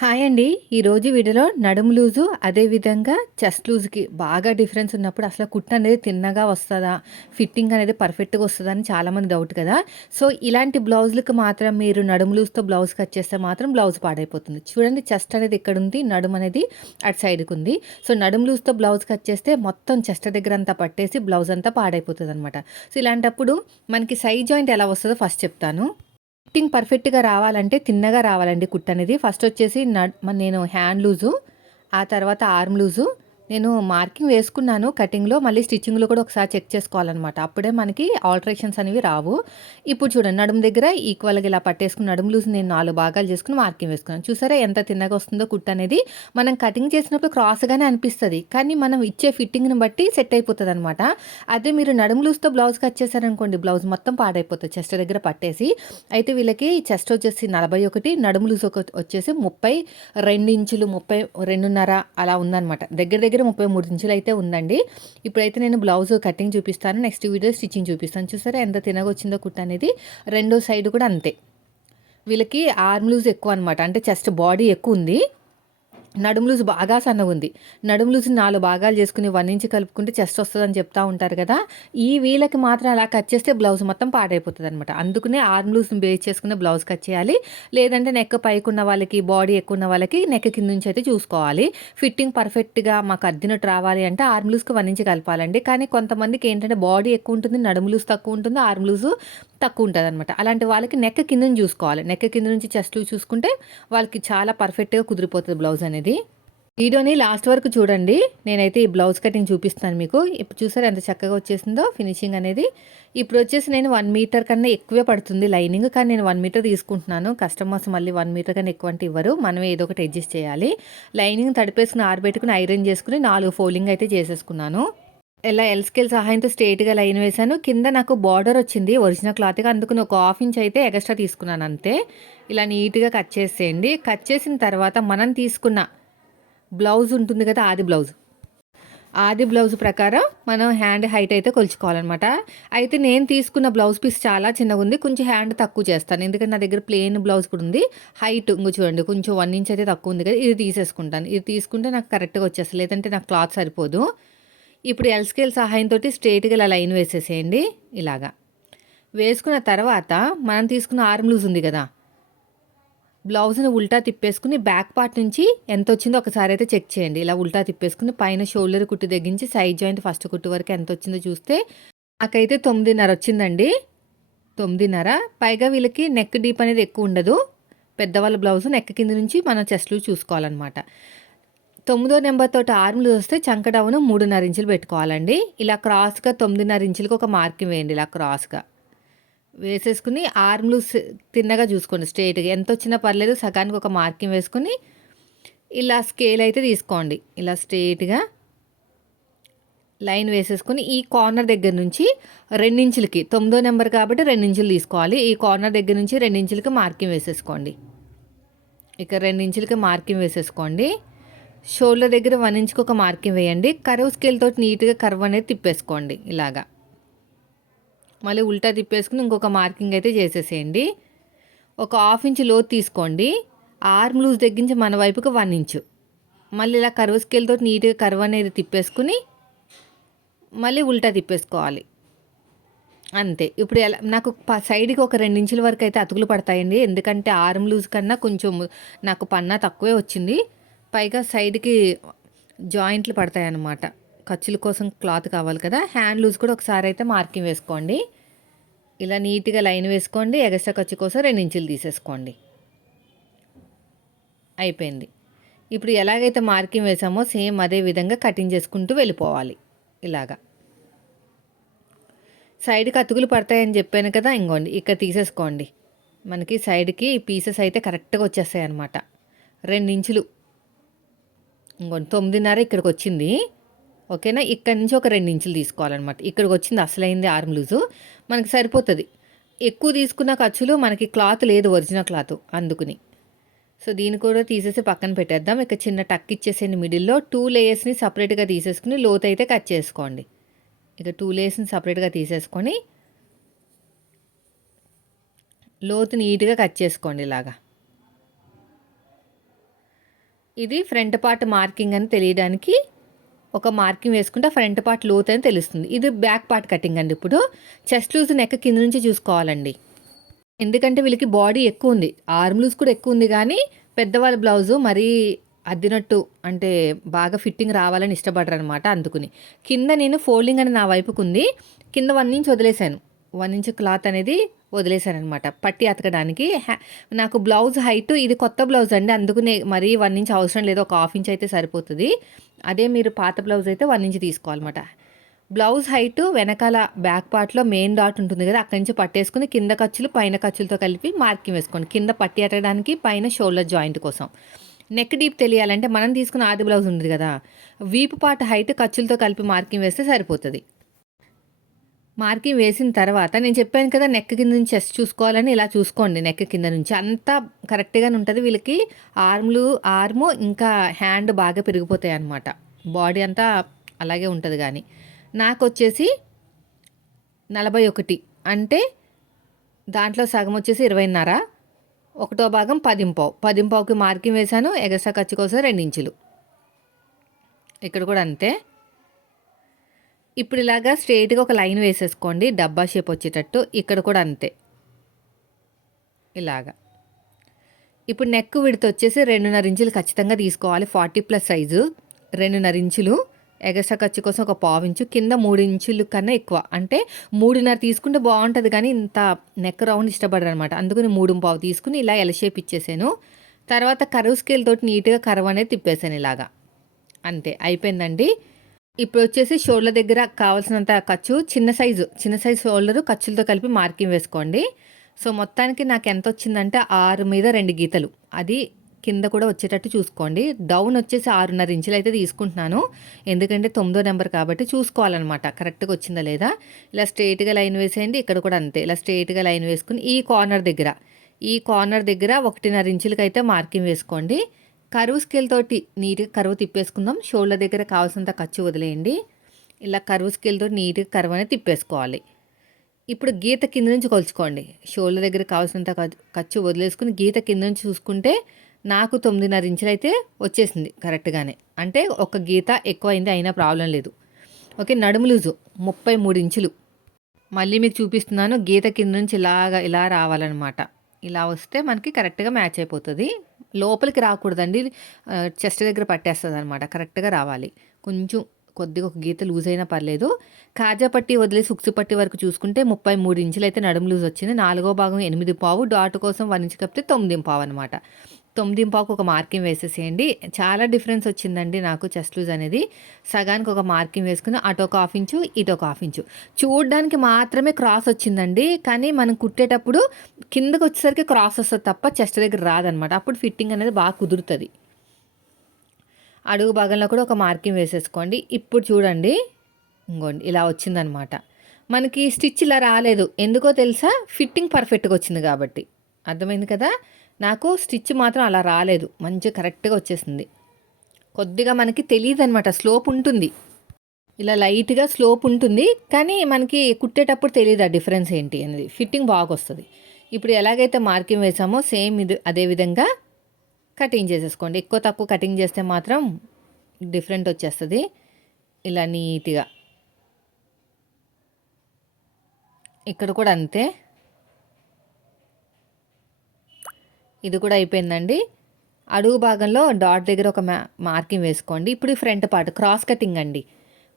Hi అండి. ఈరోజు వీడియోలో నడుము లూజు అదేవిధంగా చెస్ట్ లూజ్కి బాగా డిఫరెన్స్ ఉన్నప్పుడు అసలు కుట్ట అనేది తిన్నగా వస్తుందా? ఫిట్టింగ్ అనేది పర్ఫెక్ట్గా వస్తుందా అని చాలామంది డౌట్ కదా. సో ఇలాంటి బ్లౌజులకు మాత్రం మీరు నడుము లూజ్తో బ్లౌజ్ కట్ చేస్తే మాత్రం బ్లౌజ్ పాడైపోతుంది. చూడండి చెస్ట్ అనేది ఇక్కడ ఉంది నడుము అనేది అటు సైడ్కి ఉంది. సో నడుము లూజ్తో బ్లౌజ్ కట్ చేస్తే మొత్తం చెస్ట్ దగ్గర అంతా పట్టేసి బ్లౌజ్ అంతా పాడైపోతుంది అనమాట సో ఇలాంటప్పుడు మనకి సైడ్ జాయింట్ ఎలా వస్తుందో ఫస్ట్ చెప్తాను. ఫిట్టింగ్ పర్ఫెక్ట్గా రావాలంటే తిన్నగా రావాలండి కుట్ అనేది ఫస్ట్ వచ్చేసి నేను హ్యాండ్ లూజు ఆ తర్వాత ఆర్మ్ లూజు నేను మార్కింగ్ వేసుకున్నాను కటింగ్లో మళ్ళీ స్టిచ్చింగ్లో కూడా ఒకసారి చెక్ చేసుకోవాలన్నమాట. అప్పుడే మనకి ఆల్టరేషన్స్ అనేవి రావు. ఇప్పుడు చూడండి నడుము దగ్గర ఈక్వల్గా ఇలా పట్టేసుకుని నడుము లూజ్ నేను నాలుగు భాగాలు చేసుకుని మార్కింగ్ వేసుకున్నాను. చూసారా ఎంత తిన్నగా వస్తుందో కుట్ అనేది. మనం కటింగ్ చేసినప్పుడు క్రాస్గానే అనిపిస్తుంది. కానీ మనం ఇచ్చే ఫిట్టింగ్ని బట్టి సెట్ అయిపోతుంది అనమాట అదే మీరు నడుము లూజ్తో బ్లౌజ్ కట్ చేశారనుకోండి బ్లౌజ్ మొత్తం పాడైపోతుంది చెస్ట్ దగ్గర పట్టేసి. అయితే వీళ్ళకి చెస్ట్ వచ్చేసి నలభై ఒకటి నడుము లూజ్ వచ్చేసి ముప్పై రెండు ఇంచులు ముప్పై రెండున్నర అలా ఉందన్నమాట. దగ్గర దగ్గర దగ్గర ముప్పై మూడు ఇంచులు అయితే ఉందండి. ఇప్పుడైతే నేను బ్లౌజ్ కటింగ్ చూపిస్తాను. నెక్స్ట్ వీడియో స్టిచ్చింగ్ చూపిస్తాను. చూసారా ఎంత తినగొచ్చిందో కుట్ట అనేది. రెండో సైడ్ కూడా అంతే. వీళ్ళకి ఆర్మ్ లూజ్ ఎక్కువ అనమాట అంటే చెస్ట్ బాడీ ఎక్కువ ఉంది. నడుములూజ్ బాగా సన్నగా ఉంది. నడుములూజ్ నాలుగు భాగాలు చేసుకుని వన్ ఇంచ్ కలుపుకుంటే చెస్ట్ వస్తుందని చెప్తా ఉంటారు కదా. ఈ వీళ్ళకి మాత్రం అలా కట్ చేస్తే బ్లౌజ్ మొత్తం పాడైపోతుంది అనమాట అందుకనే ఆర్మ్ లూజ్ని బేస్ చేసుకునే బ్లౌజ్ కట్ చేయాలి. లేదంటే నెక్ పైకి ఉన్న వాళ్ళకి బాడీ ఎక్కువ ఉన్న వాళ్ళకి నెక్ కింద నుంచి అయితే చూసుకోవాలి. ఫిట్టింగ్ పర్ఫెక్ట్గా మాకు అద్దినట్టు రావాలి అంటే ఆర్మ్ లూజ్కి వన్ ఇంచ్ కలపాలండి. కానీ కొంతమందికి ఏంటంటే బాడీ ఎక్కువ ఉంటుంది నడుములూజ్ తక్కువ ఉంటుంది ఆర్మ్ లూజ్ తక్కువ ఉంటుంది అనమాట అలాంటి వాళ్ళకి నెక్ కింద నుంచి చూసుకోవాలి. నెక్ కింద నుంచి చెస్ట్ చూసుకుంటే వాళ్ళకి చాలా పర్ఫెక్ట్గా కుదిరిపోతుంది బ్లౌజ్ అనేది. అనేది వీడియోని లాస్ట్ వరకు చూడండి. నేనైతే ఈ బ్లౌజ్ కటింగ్ చూపిస్తాను మీకు. ఇప్పుడు చూసారు ఎంత చక్కగా వచ్చేసిందో ఫినిషింగ్ అనేది. ఇప్పుడు వచ్చేసి నేను వన్ మీటర్ కన్నా ఎక్కువే పడుతుంది లైనింగ్ కానీ నేను వన్ మీటర్ తీసుకుంటున్నాను. కస్టమర్స్ మళ్ళీ వన్ మీటర్ కన్నా ఎక్కువ అంటే ఇవ్వరు. మనమే ఏదో ఒకటి అడ్జస్ట్ చేయాలి. లైనింగ్ తడిపేసుకుని ఆరబెట్టుకుని ఐరన్ చేసుకుని నాలుగు ఫోల్డింగ్ అయితే చేసేసుకున్నాను. ఇలా ఎల్ స్కేల్ సహాయంతో స్ట్రేట్గా లైన్ వేశాను. కింద నాకు బార్డర్ వచ్చింది ఒరిజినల్ క్లాత్గా అందుకుని ఒక హాఫ్ ఇంచ్ అయితే ఎక్స్ట్రా తీసుకున్నాను అంతే. ఇలా నీట్గా కట్ చేసేయండి. కట్ చేసిన తర్వాత మనం తీసుకున్న బ్లౌజ్ ఉంటుంది కదా ఆది బ్లౌజ్ ఆది బ్లౌజ్ ప్రకారం మనం హ్యాండ్ హైట్ అయితే కొలుచుకోవాలన్నమాట. అయితే నేను తీసుకున్న బ్లౌజ్ పీస్ చాలా చిన్నగా ఉంది. కొంచెం హ్యాండ్ తక్కువ చేస్తాను. ఎందుకంటే నా దగ్గర ప్లెయిన్ బ్లౌజ్ కూడా ఉంది. హైట్ ఇంకో చూడండి కొంచెం వన్ ఇంచ్ అయితే తక్కువ ఉంది కదా ఇది తీసేసుకుంటాను. ఇది తీసుకుంటే నాకు కరెక్ట్గా వచ్చేస్తుంది. లేదంటే నాకు క్లాత్ సరిపోదు. ఇప్పుడు ఎల్ స్కేల్ సహాయంతో స్ట్రేట్గా ఇలా లైన్ వేసేసేయండి. ఇలాగా. వేసుకున్న తర్వాత మనం తీసుకున్న ఆర్మ్ లూజ్ ఉంది కదా. బ్లౌజ్ని ఉల్టా తిప్పేసుకుని బ్యాక్ పార్ట్ నుంచి ఎంత వచ్చిందో ఒకసారి అయితే చెక్ చేయండి. ఇలా ఉల్టా తిప్పేసుకుని పైన షోల్డర్ కుట్టు తగ్గించి సైడ్ జాయింట్ ఫస్ట్ కుట్టు వరకు ఎంత వచ్చిందో చూస్తే నాకైతే తొమ్మిదిన్నర వచ్చిందండి. తొమ్మిదిన్నర. పైగా వీళ్ళకి నెక్ డీప్ అనేది ఎక్కువ ఉండదు. పెద్దవాళ్ళ బ్లౌజ్ నెక్ కింద నుంచి మనం చెస్ట్లు చూసుకోవాలన్నమాట. తొమ్మిదో నెంబర్ తోటి ఆర్మ్లు వస్తే చంక మూడున్నర ఇంచులు పెట్టుకోవాలండి. ఇలా క్రాస్గా తొమ్మిదిన్నర ఇంచులకు ఒక మార్కింగ్ వేయండి ఇలా క్రాస్గా వేసేసుకుని ఆర్మ్లు తిన్నగా చూసుకోండి స్ట్రేట్గా ఎంత వచ్చినా పర్లేదు సగానికి ఒక మార్కింగ్ వేసుకుని ఇలా స్కేల్ అయితే తీసుకోండి. ఇలా స్ట్రైట్గా లైన్ వేసేసుకుని ఈ కార్నర్ దగ్గర నుంచి రెండించులకి తొమ్మిదో నెంబర్ కాబట్టి రెండించులు తీసుకోవాలి. ఈ కార్నర్ దగ్గర నుంచి రెండించులకి మార్కింగ్ వేసేసుకోండి. ఇక రెండించులకి మార్కింగ్ వేసేసుకోండి. షోల్డర్ దగ్గర వన్ ఇంచ్కి ఒక మార్కింగ్ వేయండి. కర్వ్ స్కేల్తో నీట్గా కర్వ్ అనేది తిప్పేసుకోండి ఇలాగా. మళ్ళీ ఉల్టా తిప్పేసుకుని ఇంకొక మార్కింగ్ అయితే చేసేసేయండి. ఒక హాఫ్ ఇంచ్ లోతు తీసుకోండి. ఆర్మ్ లూజ్ తగ్గించి మన వైపుకి వన్ ఇంచు మళ్ళీ ఇలా కర్వ్ స్కేల్తో నీట్గా కర్వ్ అనేది తిప్పేసుకుని మళ్ళీ ఉల్టా తిప్పేసుకోవాలి. అంతే. ఇప్పుడు ఎలా నాకు సైడ్కి ఒక రెండు ఇంచుల వరకు అయితే అతుకులు పడతాయండి. ఎందుకంటే ఆర్మ్ లూజ్ కన్నా కొంచెం నాకు పన్నా తక్కువే వచ్చింది. పైగా సైడ్కి జాయింట్లు పడతాయి అన్నమాట ఖర్చుల కోసం క్లాత్ కావాలి కదా. హ్యాండ్ లూజ్ కూడా ఒకసారి అయితే మార్కింగ్ వేసుకోండి. ఇలా నీట్గా లైన్ వేసుకోండి. ఎగస్ట్రా ఖర్చు కోసం రెండు ఇంచులు తీసేసుకోండి. అయిపోయింది. ఇప్పుడు ఎలాగైతే మార్కింగ్ వేసామో సేమ్ అదే విధంగా కటింగ్ చేసుకుంటూ వెళ్ళిపోవాలి. ఇలాగా. సైడ్కి అతుకులు పడతాయని చెప్పాను కదా ఇంకోండి ఇక్కడ తీసేసుకోండి. మనకి సైడ్కి పీసెస్ అయితే కరెక్ట్గా వచ్చేస్తాయి అన్నమాట రెండు ఇంచులు. ఇంకోండి తొమ్మిదిన్నర ఇక్కడికి వచ్చింది ఓకేనా? ఇక్కడ నుంచి ఒక రెండు ఇంచులు తీసుకోవాలన్నమాట. ఇక్కడికి వచ్చింది అసలైంది ఆర్మ్ లూజు. మనకి సరిపోతుంది. ఎక్కువ తీసుకున్న ఖర్చులు మనకి క్లాత్ లేదు ఒరిజినల్ క్లాత్ అందుకుని. సో దీన్ని కూడా తీసేసి పక్కన పెట్టేద్దాం. ఇక చిన్న టక్ ఇచ్చేసేయండి మిడిల్లో. టూ లేయర్స్ని సపరేట్గా తీసేసుకుని లోత్ అయితే కట్ చేసుకోండి. ఇక టూ లేయర్స్ని సపరేట్గా తీసేసుకొని లోతు నీట్గా కట్ చేసుకోండి ఇలాగా. ఇది ఫ్రంట్ పార్ట్ మార్కింగ్ అని తెలియడానికి ఒక మార్కింగ్ వేసుకుంటే ఫ్రంట్ పార్ట్ లోత్ అని తెలుస్తుంది. ఇది బ్యాక్ పార్ట్ కటింగ్ అండి ఇప్పుడు. చెస్ట్ లూజ్ నెక్ కింద నుంచి చూసుకోవాలండి. ఎందుకంటే వీళ్ళకి బాడీ ఎక్కువ ఉంది. ఆర్మ్ లూజ్ కూడా ఎక్కువ ఉంది కానీ పెద్దవాళ్ళ బ్లౌజు మరీ అద్దినట్టు అంటే బాగా ఫిట్టింగ్ రావాలని ఇష్టపడరు అనమాట అందుకుని. కింద నేను ఫోల్డింగ్ అని నా వైపుకు ఉంది కింద వన్ ఇంచ్ వదిలేశాను. వన్ ఇంచ్ క్లాత్ అనేది వదిలేశాను అనమాట పట్టి అతకడానికి నాకు బ్లౌజ్ హైట్ ఇది కొత్త బ్లౌజ్ అండి. అందుకునే మరీ వన్ ఇంచ్ అవసరం లేదు. ఒక హాఫ్ ఇంచ్ అయితే సరిపోతుంది. అదే మీరు పాత బ్లౌజ్ అయితే వన్ ఇంచ్ తీసుకోవాలన్నమాట. బ్లౌజ్ హైట్ వెనకాల బ్యాక్ పార్ట్లో మెయిన్ డాట్ ఉంటుంది కదా అక్కడి నుంచి పట్టేసుకుని కింద ఖర్చులు పైన ఖర్చులతో కలిపి మార్కింగ్ వేసుకోండి. కింద పట్టి అట్టడానికి పైన షోల్డర్ జాయింట్ కోసం. నెక్ డీప్ తెలియాలంటే మనం తీసుకున్న ఆది బ్లౌజ్ ఉంది కదా వీపు పాట హైట్ ఖర్చులతో కలిపి మార్కింగ్ వేస్తే సరిపోతుంది. మార్కింగ్ వేసిన తర్వాత నేను చెప్పాను కదా నెక్ కింద నుంచి చెస్ట్ చూసుకోవాలని ఇలా చూసుకోండి నెక్ కింద నుంచి. అంతా కరెక్ట్గానే ఉంటుంది వీళ్ళకి ఆర్మ్లు ఆర్ము ఇంకా హ్యాండ్ బాగా పెరిగిపోతాయి అన్నమాట. బాడీ అంతా అలాగే ఉంటుంది కానీ నాకు వచ్చేసి నలభై ఒకటి అంటే దాంట్లో సగం వచ్చేసి ఇరవైన్నర ఒకటో భాగం పదింపావు. పదింపావుకి మార్కింగ్ వేశాను ఎగస్ట్రా ఖర్చు కోసం రెండు ఇంచులు ఇక్కడ కూడా అంతే. ఇప్పుడు ఇలాగా స్ట్రైట్గా ఒక లైన్ వేసేసుకోండి. డబ్బా షేప్ వచ్చేటట్టు. ఇక్కడ కూడా అంతే. ఇలాగా. ఇప్పుడు నెక్ విడత వచ్చేసి రెండున్నర ఇంచులు ఖచ్చితంగా తీసుకోవాలి. Forty plus size. రెండున్నర ఇంచులు. ఎగస్ట్రా ఖర్చు కోసం ఒక పావు ఇంచు. కింద మూడు ఇంచులు కన్నా ఎక్కువ. అంటే మూడున్నర తీసుకుంటే బాగుంటుంది కానీ ఇంత నెక్ రౌండ్ ఇష్టపడరు అనమాట అందుకని మూడు పావు తీసుకుని ఇలా ఎల షేప్ ఇచ్చేసాను. తర్వాత కరువు స్కేల్ తోటి నీట్గా కరువు అనేది తిప్పేసాను ఇలాగా. అంతే. అయిపోయిందండి. ఇప్పుడు వచ్చేసి షోల్డర్ దగ్గర కావాల్సినంత ఖర్చు చిన్న సైజు చిన్న సైజు షోల్డరు ఖర్చులతో కలిపి మార్కింగ్ వేసుకోండి. సో మొత్తానికి నాకు ఎంత వచ్చిందంటే ఆరు మీద రెండు గీతలు. అది కింద కూడా వచ్చేటట్టు చూసుకోండి. డౌన్ వచ్చేసి ఆరున్నర ఇంచులు అయితే తీసుకుంటున్నాను. ఎందుకంటే తొమ్మిదో నెంబర్ కాబట్టి చూసుకోవాలన్నమాట. కరెక్ట్గా వచ్చిందా లేదా? ఇలా స్ట్రేట్గా లైన్ వేసేయండి. ఇక్కడ కూడా అంతే. ఇలా స్ట్రేట్గా లైన్ వేసుకుని ఈ కార్నర్ దగ్గర ఈ కార్నర్ దగ్గర ఒకటిన్నర ఇంచులకైతే మార్కింగ్ వేసుకోండి. కరువు స్కేల్ తోటి నీట్గా కరువు తిప్పేసుకుందాం. షోల్డర్ దగ్గర కావాల్సినంత ఖర్చు వదిలేయండి. ఇలా కరువు స్కేల్తో నీట్గా కరువు అనేది తిప్పేసుకోవాలి. ఇప్పుడు గీత కింద నుంచి కొలుచుకోండి. షోల్డర్ దగ్గర కావాల్సినంత ఖర్చు వదిలేసుకుని గీత కింద నుంచి చూసుకుంటే నాకు తొమ్మిదిన్నర ఇంచులు అయితే వచ్చేసింది కరెక్ట్గానే. అంటే ఒక గీత ఎక్కువ అయింది అయినా ప్రాబ్లం లేదు. ఓకే నడుము లూజు ముప్పై మూడు ఇంచులు. మళ్ళీ మీకు చూపిస్తున్నాను గీత కింద నుంచి ఇలాగా ఇలా రావాలన్నమాట. ఇలా వస్తే మనకి కరెక్ట్గా మ్యాచ్ అయిపోతుంది. లోపలికి రాకూడదండి. చెస్ట్ దగ్గర పట్టేస్తుంది అనమాట కరెక్ట్గా రావాలి. కొంచెం కొద్దిగా ఒక గీత లూజ్ అయినా పర్లేదు. కాజా పట్టి వదిలి ఉక్సు పట్టి వరకు చూసుకుంటే ముప్పై మూడు ఇంచులు అయితే నడుము లూజ్ వచ్చింది. నాలుగో భాగం ఎనిమిది పావు. డాట్ కోసం వన్ ఇంచు కప్పితే తొమ్మిది పావు అనమాట తొమ్మిదింపాకు ఒక మార్కింగ్ వేసేసేయండి. చాలా డిఫరెన్స్ వచ్చిందండి నాకు చెస్ట్ లూజ్ అనేది. సగానికి ఒక మార్కింగ్ వేసుకుని అటు ఒక హాఫ్ ఇంచు ఇటు ఒక హాఫ్ ఇంచు. చూడడానికి మాత్రమే క్రాస్ వచ్చిందండి. కానీ మనం కుట్టేటప్పుడు కిందకు వచ్చేసరికి క్రాస్ వస్తుంది తప్ప చెస్ట్ దగ్గర రాదనమాట అప్పుడు ఫిట్టింగ్ అనేది బాగా కుదురుతుంది. అడుగు భాగంలో కూడా ఒక మార్కింగ్ వేసేసుకోండి. ఇప్పుడు చూడండి. ఇంకోండి ఇలా వచ్చిందనమాట మనకి స్టిచ్ ఇలా రాలేదు. ఎందుకో తెలుసా? ఫిట్టింగ్ పర్ఫెక్ట్గా వచ్చింది కాబట్టి. అర్థమైంది కదా? నాకు స్టిచ్ మాత్రం అలా రాలేదు. మంచి కరెక్ట్గా వచ్చేసింది. కొద్దిగా మనకి తెలియదు అనమాట స్లోప్ ఉంటుంది. ఇలా లైట్గా స్లోప్ ఉంటుంది. కానీ మనకి కుట్టేటప్పుడు తెలియదు ఆ డిఫరెన్స్ ఏంటి అనేది. ఫిట్టింగ్ బాగా వస్తుంది. ఇప్పుడు ఎలాగైతే మార్కింగ్ వేసామో సేమ్ ఇది అదేవిధంగా కటింగ్ చేసేసుకోండి. ఎక్కువ తక్కువ కటింగ్ చేస్తే మాత్రం డిఫరెంట్ వచ్చేస్తుంది. ఇలా నీట్గా. ఇక్కడ కూడా అంతే. ఇది కూడా అయిపోయిందండి. అడుగు భాగంలో డాట్ దగ్గర ఒక మార్కింగ్ వేసుకోండి. ఇప్పుడు ఫ్రంట్ పార్ట్ క్రాస్ కటింగ్ అండి.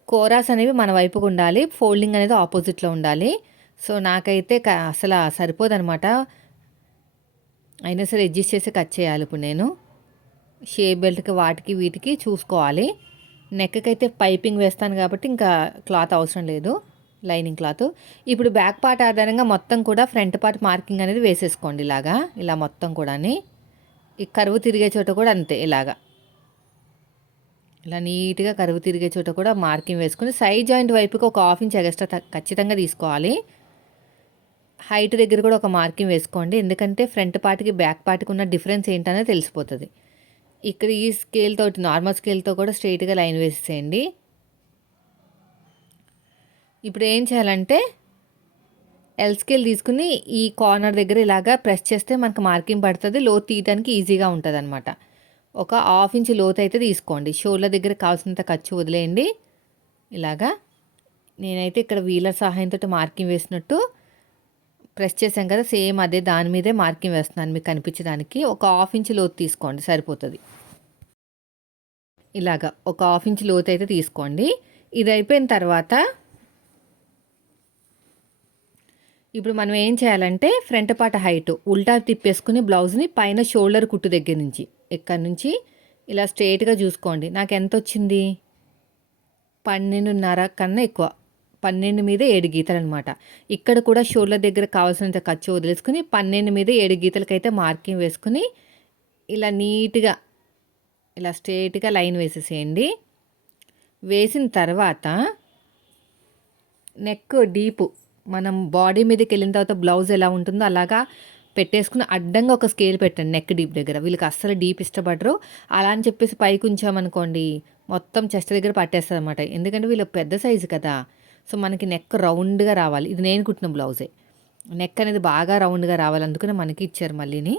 కోరాస్ అనేవి మన వైపుకు ఉండాలి. ఫోల్డింగ్ అనేది ఆపోజిట్లో ఉండాలి. సో నాకైతే అసలు సరిపోదనమాట. అయినా సరే అడ్జస్ట్ చేసి కట్ చేయాలి ఇప్పుడు నేను. షేప్ బెల్ట్కి వాటికి వీటికి చూసుకోవాలి. నెక్కకైతే అయితే పైపింగ్ వేస్తాను కాబట్టి ఇంకా క్లాత్ అవసరం లేదు. Lining cloth. ఇప్పుడు బ్యాక్ పార్ట్ ఆధారంగా మొత్తం కూడా ఫ్రంట్ పార్ట్ మార్కింగ్ అనేది వేసేసుకోండి ఇలాగా. ఇలా మొత్తం కూడా ఈ కరువు తిరిగే చోట కూడా అంతే ఇలాగా. ఇలా నీట్గా కరువు తిరిగే చోట కూడా మార్కింగ్ వేసుకుని సైడ్ జాయింట్ వైపుకి ఒక హాఫ్ ఇంచ్ ఎక్స్ట్రా ఖచ్చితంగా తీసుకోవాలి. హైట్ దగ్గర కూడా ఒక మార్కింగ్ వేసుకోండి. ఎందుకంటే ఫ్రంట్ పార్ట్కి బ్యాక్ పార్ట్కి ఉన్న డిఫరెన్స్ ఏంటనేది తెలిసిపోతుంది. ఇక్కడ ఈ స్కేల్ తోటి నార్మల్ స్కేల్తో కూడా స్ట్రైట్గా లైన్ వేసేసేయండి. ఇప్పుడు ఏం చేయాలంటే ఎల్ స్కేల్ తీసుకుని ఈ కార్నర్ దగ్గర ఇలాగా ప్రెస్ చేస్తే మనకు మార్కింగ్ పడుతుంది. లోతు తీయడానికి ఈజీగా ఉంటుంది అనమాట ఒక హాఫ్ ఇంచ్ లోతు అయితే తీసుకోండి. షోల్డర్ దగ్గర కావాల్సినంత ఖర్చు వదిలేయండి. ఇలాగా నేనైతే ఇక్కడ వీలర్ సహాయంతో మార్కింగ్ వేసినట్టు ప్రెస్ చేసాం కదా సేమ్ అదే దాని మీదే మార్కింగ్ వేస్తున్నాను మీకు కనిపించడానికి ఒక హాఫ్ ఇంచ్ లోతు తీసుకోండి సరిపోతుంది. ఇలాగా ఒక హాఫ్ ఇంచ్ లోతు అయితే తీసుకోండి. ఇది అయిపోయిన తర్వాత ఇప్పుడు మనం ఏం చేయాలంటే ఫ్రంట్ పాట హైట్ ఉల్టా తిప్పేసుకుని బ్లౌజ్ని పైన షోల్డర్ కుట్టు దగ్గర నుంచి ఇక్కడ నుంచి? ఇలా స్ట్రేట్గా చూసుకోండి. నాకు ఎంత వచ్చింది? పన్నెండున్నర కన్నా ఎక్కువ. పన్నెండు మీద ఏడు గీతలు అనమాట ఇక్కడ కూడా షోల్డర్ దగ్గర కావాల్సినంత ఖర్చు వదిలేసుకుని పన్నెండు మీద ఏడు గీతలకైతే మార్కింగ్ వేసుకుని ఇలా నీట్గా ఇలా స్ట్రేట్గా లైన్ వేసేసేయండి. వేసిన తర్వాత నెక్ డీపు మనం బాడీ మీదకి వెళ్ళిన తర్వాత బ్లౌజ్ ఎలా ఉంటుందో అలాగా పెట్టేసుకుని అడ్డంగా ఒక స్కేల్ పెట్టండి నెక్ డీప్ దగ్గర. వీళ్ళకి అస్సలు డీప్ ఇష్టపడరు. అలా అని చెప్పేసి పైకి ఉంచామనుకోండి మొత్తం చెస్ట్ దగ్గర పట్టేస్తారు అనమాట ఎందుకంటే వీళ్ళు పెద్ద సైజు కదా. సో మనకి నెక్ రౌండ్గా రావాలి. ఇది నేను కుట్టిన బ్లౌజే. నెక్ అనేది బాగా రౌండ్గా రావాలి. అందుకనే మనకి ఇచ్చారు మళ్ళీని.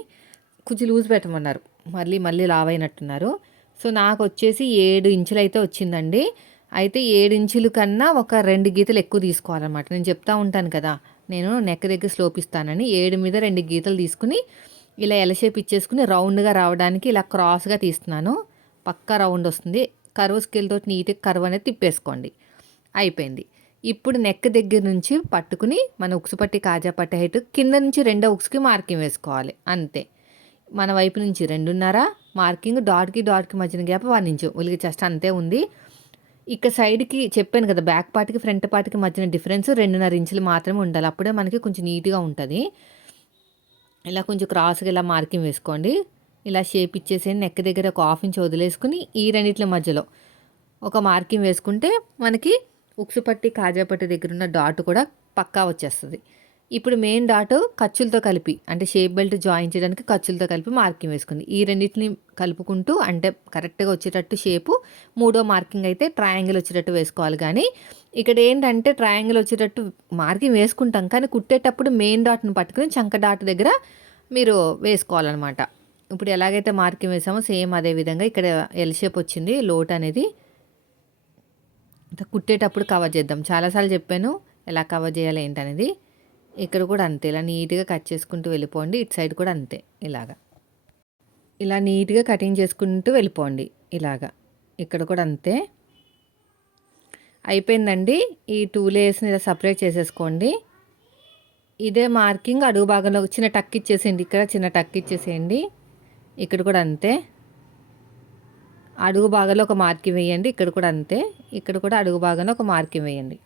కొంచెం లూజ్ పెట్టమన్నారు. మళ్ళీ మళ్ళీ లావైనట్టున్నారు సో నాకు వచ్చేసి ఏడు ఇంచులు అయితే వచ్చిందండి. అయితే ఏడించుల కన్నా ఒక రెండు గీతలు ఎక్కువ తీసుకోవాలన్నమాట. నేను చెప్తా ఉంటాను కదా నేను నెక్ దగ్గర స్లోప్ ఇస్తానని ఏడు మీద రెండు గీతలు తీసుకుని ఇలా ఎల షేప్ ఇచ్చేసుకుని రౌండ్గా రావడానికి ఇలా క్రాస్గా తీస్తున్నాను. పక్కా రౌండ్ వస్తుంది. కర్వ్ స్కేల్తో నీట్గా కర్వ్ అనేది తిప్పేసుకోండి. అయిపోయింది. ఇప్పుడు నెక్ దగ్గర నుంచి పట్టుకుని మన ఉక్సు పట్టి కాజా పట్టి హైట్ కింద నుంచి రెండో ఉక్స్కి మార్కింగ్ వేసుకోవాలి. అంతే. మన వైపు నుంచి రెండున్నర మార్కింగ్ డాట్కి డాట్కి మధ్యన గ్యాప్ వన్ ఇంచు. ఉలిగి చెస్ట్ అంతే ఉంది. ఇక సైడ్కి చెప్పాను కదా బ్యాక్ పార్ట్కి ఫ్రంట్ పార్ట్కి మధ్యన డిఫరెన్స్ రెండున్నర ఇంచులు మాత్రమే ఉండాలి. అప్పుడే మనకి కొంచెం నీట్గా ఉంటుంది. ఇలా కొంచెం క్రాస్గా ఇలా మార్కింగ్ వేసుకోండి. ఇలా షేప్ ఇచ్చేసి నెక్ దగ్గర ఒక హాఫ్ ఇంచ్ వదిలేసుకుని ఈ రెండిట్ల మధ్యలో ఒక మార్కింగ్ వేసుకుంటే మనకి ఉక్సుపట్టి కాజాపట్టి దగ్గర ఉన్న డాట్ కూడా పక్కా వచ్చేస్తుంది. ఇప్పుడు మెయిన్ డాట్ ఖర్చులతో కలిపి అంటే షేప్ బెల్ట్ జాయిన్ చేయడానికి ఖర్చులతో కలిపి మార్కింగ్ వేసుకుంది. ఈ రెండింటిని కలుపుకుంటూ అంటే కరెక్ట్గా వచ్చేటట్టు షేపు మూడో మార్కింగ్ అయితే ట్రయాంగిల్ వచ్చేటట్టు వేసుకోవాలి. కానీ ఇక్కడ ఏంటంటే ట్రయాంగిల్ వచ్చేటట్టు మార్కింగ్ వేసుకుంటాం. కానీ కుట్టేటప్పుడు మెయిన్ డాట్ను పట్టుకుని చంక డాట్ దగ్గర మీరు వేసుకోవాలన్నమాట. ఇప్పుడు ఎలాగైతే మార్కింగ్ వేసామో సేమ్ అదే విధంగా ఇక్కడ ఎల్ షేప్ వచ్చింది. లోట్ అనేది కుట్టేటప్పుడు కవర్ చేద్దాం. చాలాసార్లు చెప్పాను ఎలా కవర్ చేయాలి ఏంటనేది. ఇక్కడ కూడా అంతే. ఇలా నీట్గా కట్ చేసుకుంటూ వెళ్ళిపోండి. ఇటు సైడ్ కూడా అంతే. ఇలాగా. ఇలా నీట్గా కటింగ్ చేసుకుంటూ వెళ్ళిపోండి. ఇలాగా. ఇక్కడ కూడా అంతే. అయిపోయిందండి. ఈ టూ లేయర్స్ని ఇలా సపరేట్ చేసేసుకోండి. ఇదే మార్కింగ్ అడుగు భాగంలో చిన్న టక్ ఇచ్చేసేయండి. ఇక్కడ చిన్న టక్ ఇచ్చేసేయండి. ఇక్కడ కూడా అంతే. అడుగు భాగంలో ఒక మార్కింగ్ వేయండి. ఇక్కడ కూడా అంతే. ఇక్కడ కూడా అడుగు భాగంలో ఒక మార్కింగ్ వేయండి.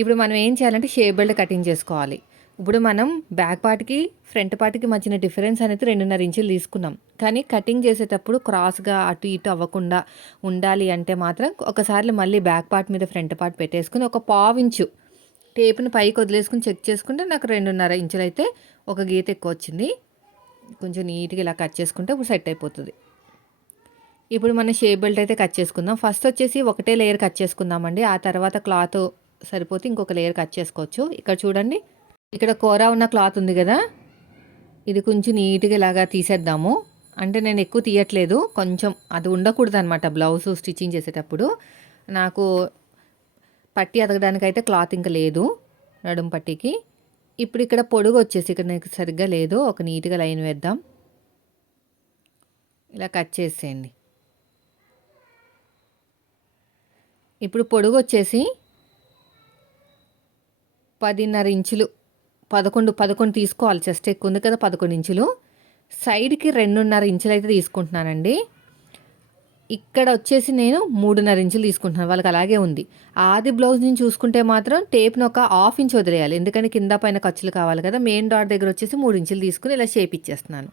ఇప్పుడు మనం ఏం చేయాలంటే షేప్ బెల్ట్ కటింగ్ చేసుకోవాలి. ఇప్పుడు మనం బ్యాక్ పార్ట్కి ఫ్రంట్ పార్ట్కి మధ్యన డిఫరెన్స్ అనేది రెండున్నర ఇంచులు తీసుకున్నాం. కానీ కటింగ్ చేసేటప్పుడు క్రాస్గా అటు ఇటు అవ్వకుండా ఉండాలి అంటే మాత్రం ఒకసారి మళ్ళీ బ్యాక్ పార్ట్ మీద ఫ్రంట్ పార్ట్ పెట్టేసుకుని ఒక పావు ఇంచు టేప్ని పైకి వదిలేసుకుని చెక్ చేసుకుంటే నాకు రెండున్నర ఇంచులు అయితే ఒక గీత ఎక్కువ వచ్చింది. కొంచెం నీట్గా ఇలా కట్ చేసుకుంటే ఇప్పుడు సెట్ అయిపోతుంది. ఇప్పుడు మనం షేప్ బెల్ట్ అయితే కట్ చేసుకుందాం. ఫస్ట్ వచ్చేసి ఒకటే లేయర్ కట్ చేసుకుందామండి. ఆ తర్వాత క్లాత్ సరిపోతే ఇంకొక లేయర్ కట్ చేసుకోవచ్చు. ఇక్కడ చూడండి ఇక్కడ కూర ఉన్న క్లాత్ ఉంది కదా? ఇది కొంచెం నీట్గా ఇలాగా తీసేద్దాము. అంటే నేను ఎక్కువ తీయట్లేదు కొంచెం అది ఉండకూడదు అనమాట బ్లౌజ్ స్టిచ్చింగ్ చేసేటప్పుడు. నాకు పట్టి అతకడానికైతే క్లాత్ ఇంకా లేదు నడుము పట్టికి. ఇప్పుడు ఇక్కడ పొడుగు వచ్చేసి ఇక్కడ నాకు సరిగ్గా లేదు ఒక నీట్గా లైన్ వేద్దాం. ఇలా కట్ చేసేయండి. ఇప్పుడు పొడుగు వచ్చేసి పదిన్నర ఇంచులు. పదకొండు పదకొండు తీసుకోవాలి చెస్ట్ ఎక్కువ ఉంది కదా పదకొండు ఇంచులు. సైడ్కి రెండున్నర ఇంచులు అయితే తీసుకుంటున్నానండి. ఇక్కడ వచ్చేసి నేను మూడున్నర ఇంచులు తీసుకుంటున్నాను వాళ్ళకి అలాగే ఉంది. ఆది బ్లౌజ్ నుంచి చూసుకుంటే మాత్రం టేప్ని ఒక హాఫ్ ఇంచ్ వదిలేయాలి. ఎందుకంటే కింద పైన ఖర్చులు కావాలి కదా మెయిన్ డాట్ దగ్గర వచ్చేసి మూడు ఇంచులు తీసుకుని ఇలా షేప్ ఇచ్చేస్తున్నాను.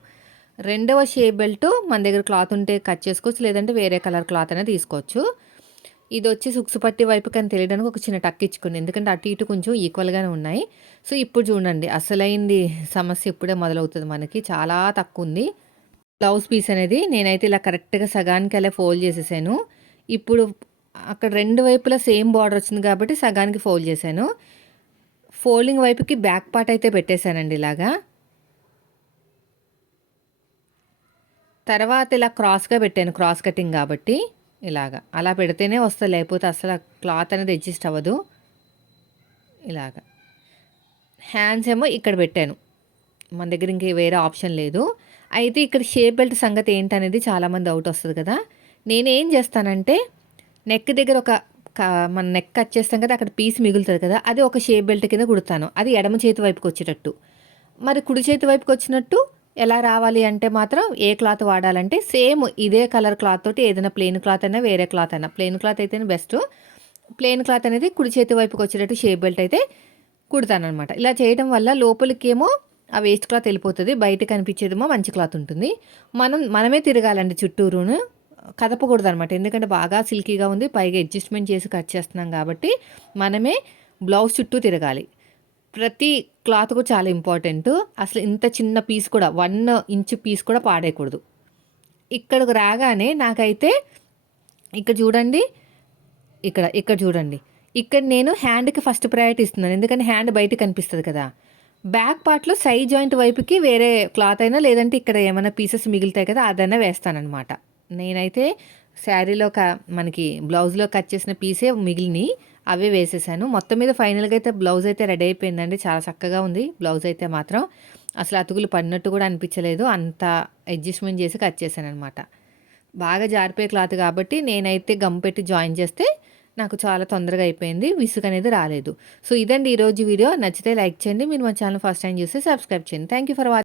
రెండవ షేప్ బెల్ట్ మన దగ్గర క్లాత్ ఉంటే కట్ చేసుకోవచ్చు లేదంటే వేరే కలర్ క్లాత్ అనేది తీసుకోవచ్చు. ఇది వచ్చి సుక్సు పట్టి వైపు కానీ తెలియడానికి ఒక చిన్న టక్ ఇచ్చుకుంది ఎందుకంటే అటు ఇటు కొంచెం ఈక్వల్గానే ఉన్నాయి. సో ఇప్పుడు చూడండి అసలైంది సమస్య ఇప్పుడే మొదలవుతుంది మనకి. చాలా తక్కువ ఉంది బ్లౌజ్ పీస్ అనేది నేనైతే ఇలా కరెక్ట్గా సగానికి అలా ఫోల్డ్ చేసేసాను. ఇప్పుడు అక్కడ రెండు వైపులా సేమ్ బార్డర్ వచ్చింది కాబట్టి సగానికి ఫోల్డ్ చేశాను. ఫోల్డింగ్ వైపుకి బ్యాక్ పార్ట్ అయితే పెట్టేశానండి ఇలాగా. తర్వాత ఇలా క్రాస్గా పెట్టాను క్రాస్ కటింగ్ కాబట్టి. ఇలాగా. అలా పెడితేనే వస్తుంది లేకపోతే అసలు క్లాత్ అనేది అడ్జస్ట్ అవ్వదు. ఇలాగా. హ్యాండ్స్ ఏమో ఇక్కడ పెట్టాను. మన దగ్గర ఇంక వేరే ఆప్షన్ లేదు. అయితే ఇక్కడ షేప్ బెల్ట్ సంగతి ఏంటనేది చాలామంది డౌట్ వస్తుంది కదా. నేనేం చేస్తానంటే నెక్ దగ్గర ఒక మన నెక్ కట్ చేస్తాం కదా అక్కడ పీస్ మిగులుతుంది కదా అది ఒక షేప్ బెల్ట్ కింద కుడతాను. అది ఎడమ చేతి వైపుకి వచ్చేటట్టు. మరి కుడి చేతి వైపుకి వచ్చినట్టు ఎలా రావాలి అంటే మాత్రం ఏ క్లాత్ వాడాలంటే సేమ్ ఇదే కలర్ క్లాత్ తోటి ఏదైనా ప్లెయిన్ క్లాత్ అయినా వేరే క్లాత్ అయినా. ప్లెయిన్ క్లాత్ అయితేనే బెస్ట్. ప్లెయిన్ క్లాత్ అనేది కుడి చేతి వైపుకి వచ్చేటట్టు షేప్ బెల్ట్ అయితే కుడతానమాట ఇలా చేయడం వల్ల లోపలికేమో ఆ వేస్ట్ క్లాత్ వెళ్ళిపోతుంది బయట కనిపించేదేమో మంచి క్లాత్ ఉంటుంది. మనం మనమే తిరగాలండి చుట్టూరును. కదపకూడదు అనమాట ఎందుకంటే బాగా సిల్కీగా ఉంది పైగా అడ్జస్ట్మెంట్ చేసి కట్ చేస్తున్నాం కాబట్టి మనమే బ్లౌజ్ చుట్టూ తిరగాలి. ప్రతి క్లాత్ కూడా చాలా ఇంపార్టెంట్. అసలు ఇంత చిన్న పీస్ కూడా వన్ ఇంచ్ పీస్ కూడా పాడేయకూడదు. ఇక్కడికి రాగానే నాకైతే ఇక్కడ చూడండి ఇక్కడ ఇక్కడ చూడండి. ఇక్కడ నేను హ్యాండ్కి ఫస్ట్ ప్రయారిటీ ఇస్తున్నాను. ఎందుకంటే హ్యాండ్ బయట కనిపిస్తుంది కదా. బ్యాక్ పార్ట్లో సైడ్ జాయింట్ వైపుకి వేరే క్లాత్ అయినా లేదంటే ఇక్కడ ఏమైనా పీసెస్ మిగులుతాయి కదా అదైనా వేస్తానమాట నేనైతే శారీలో క మనకి బ్లౌజ్లో కట్ చేసిన పీసే మిగిలిని అవే వేసేసాను. మొత్తం మీద ఫైనల్గా అయితే బ్లౌజ్ అయితే రెడీ అయిపోయిందండి. చాలా చక్కగా ఉంది. బ్లౌజ్ అయితే మాత్రం అసలు అతుకులు పడినట్టు కూడా అనిపించలేదు. అంత అడ్జస్ట్మెంట్ చేసి కట్ చేశాను అనమాట బాగా జారిపోయే క్లాత్ కాబట్టి నేనైతే గమ్ పెట్టి జాయిన్ చేస్తే నాకు చాలా తొందరగా అయిపోయింది. విసుగు అనేది రాలేదు. సో ఇదండి ఈరోజు వీడియో. నచ్చితే లైక్ చేయండి. మీరు మా ఛానల్ ఫస్ట్ టైం చూస్తే సబ్స్క్రైబ్ చేయండి. Thank you for watching